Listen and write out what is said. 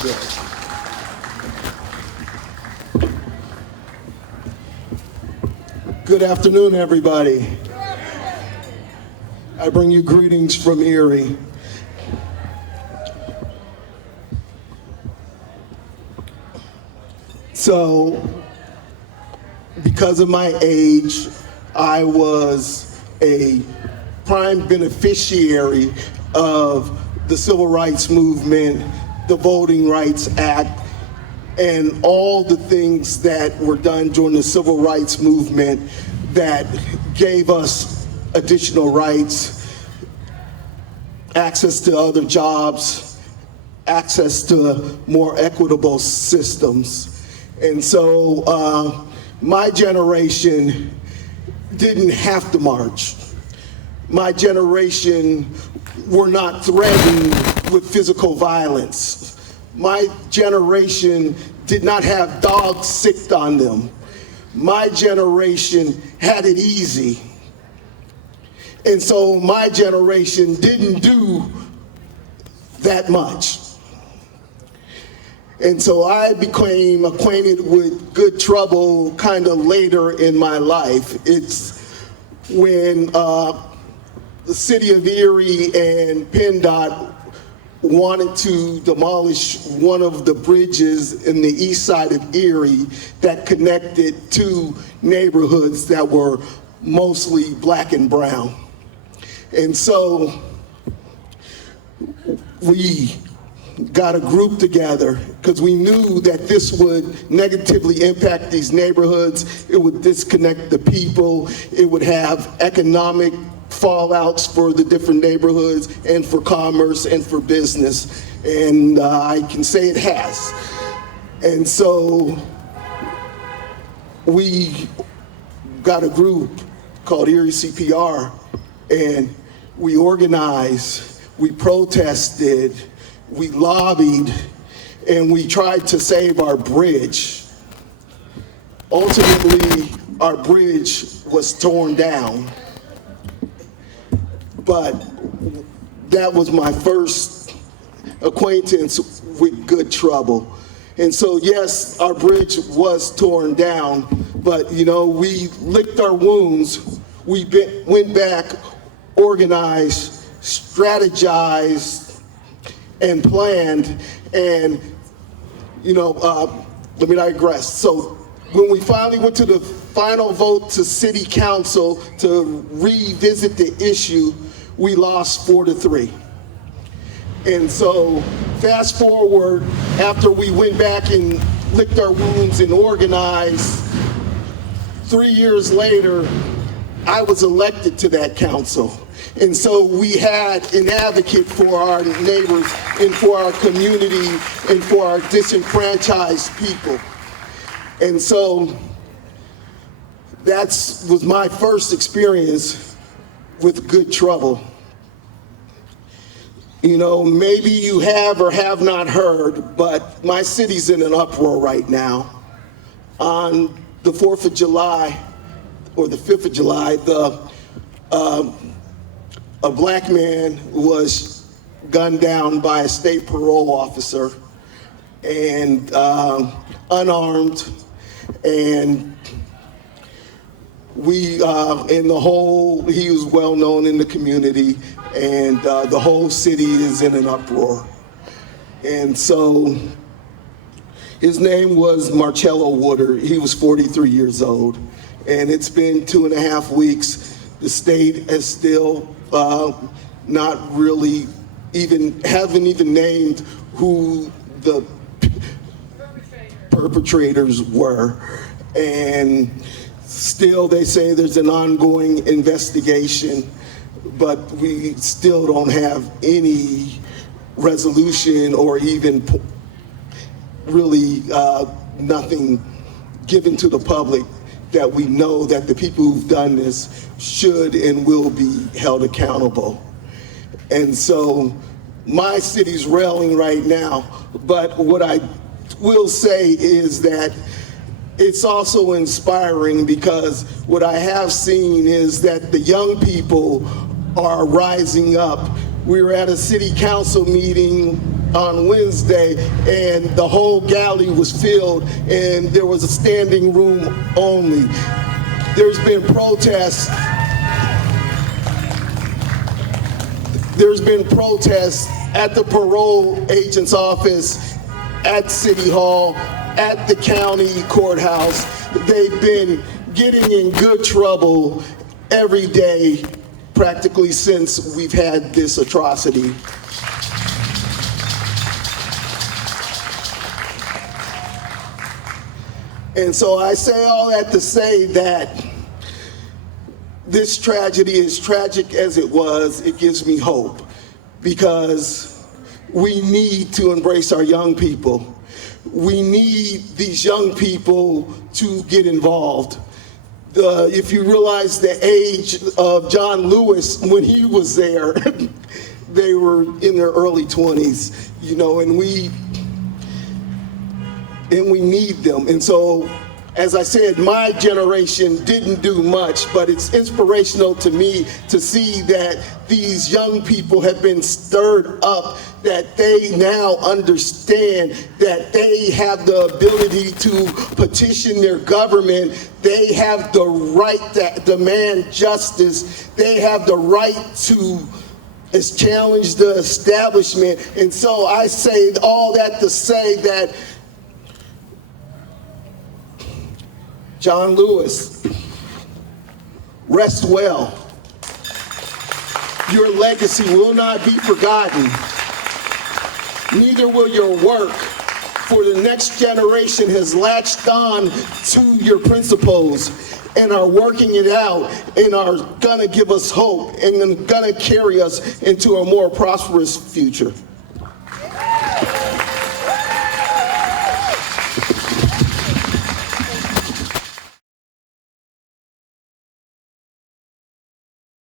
Judge. Good afternoon, everybody. I bring you greetings from Erie. So, because of my age, I was a prime beneficiary of the Civil Rights Movement, the Voting Rights Act, and all the things that were done during the Civil Rights Movement that gave us additional rights, access to other jobs, access to more equitable systems. And so my generation didn't have to march. My generation were not threatened with physical violence. My generation did not have dogs sicked on them. My generation had it easy. And so my generation didn't do that much. And so I became acquainted with Good Trouble kind of later in my life. It's when the city of Erie and PennDOT wanted to demolish one of the bridges in the east side of Erie that connected two neighborhoods that were mostly black and brown. And so we got a group together because we knew that this would negatively impact these neighborhoods. It would disconnect the people. It would have economic fallouts for the different neighborhoods and for commerce and for business. And I can say it has. And so we got a group called Erie CPR, and we organized, we protested, we lobbied, and we tried to save our bridge. Ultimately, our bridge was torn down. But that was my first acquaintance with Good Trouble. And so, yes, our bridge was torn down, but you know, we licked our wounds. We went back, organized, strategized, and planned. And you know, let me digress. So when we finally went to the final vote to City Council to revisit the issue, we lost 4-3. And so fast forward, after we went back and licked our wounds and organized, 3 years later, I was elected to that council. And so we had an advocate for our neighbors and for our community and for our disenfranchised people. And so that was my first experience with Good Trouble. You know, maybe you have or have not heard, but my city's in an uproar right now. On the 4th of July, or the 5th of July, a black man was gunned down by a state parole officer, and unarmed, and he was well known in the community, and the whole city is in an uproar. And so his name was Marcello Woodard. He was 43 years old. And it's been 2.5 weeks. The state has still not really haven't even named who the perpetrators were. And still they say there's an ongoing investigation, but we still don't have any resolution or even really nothing given to the public that we know that the people who've done this should and will be held accountable. And so my city's railing right now, but what I will say is that it's also inspiring, because what I have seen is that the young people are rising up. We were at a city council meeting on Wednesday, and the whole galley was filled, and there was a standing room only. There's been protests. There's been protests at the parole agent's office, at City Hall, at the county courthouse. They've been getting in good trouble every day, practically since we've had this atrocity. And so I say all that to say that this tragedy, as tragic as it was, it gives me hope, because we need to embrace our young people. We need these young people to get involved. If you realize the age of John Lewis when he was there, they were in their early 20s, you know, and we need them. And so, as I said, my generation didn't do much, but it's inspirational to me to see that these young people have been stirred up, that they now understand that they have the ability to petition their government. They have the right to demand justice. They have the right to challenge the establishment. And so I say all that to say that John Lewis, rest well. Your legacy will not be forgotten. Neither will your work, for the next generation has latched on to your principles and are working it out and are gonna give us hope and gonna carry us into a more prosperous future.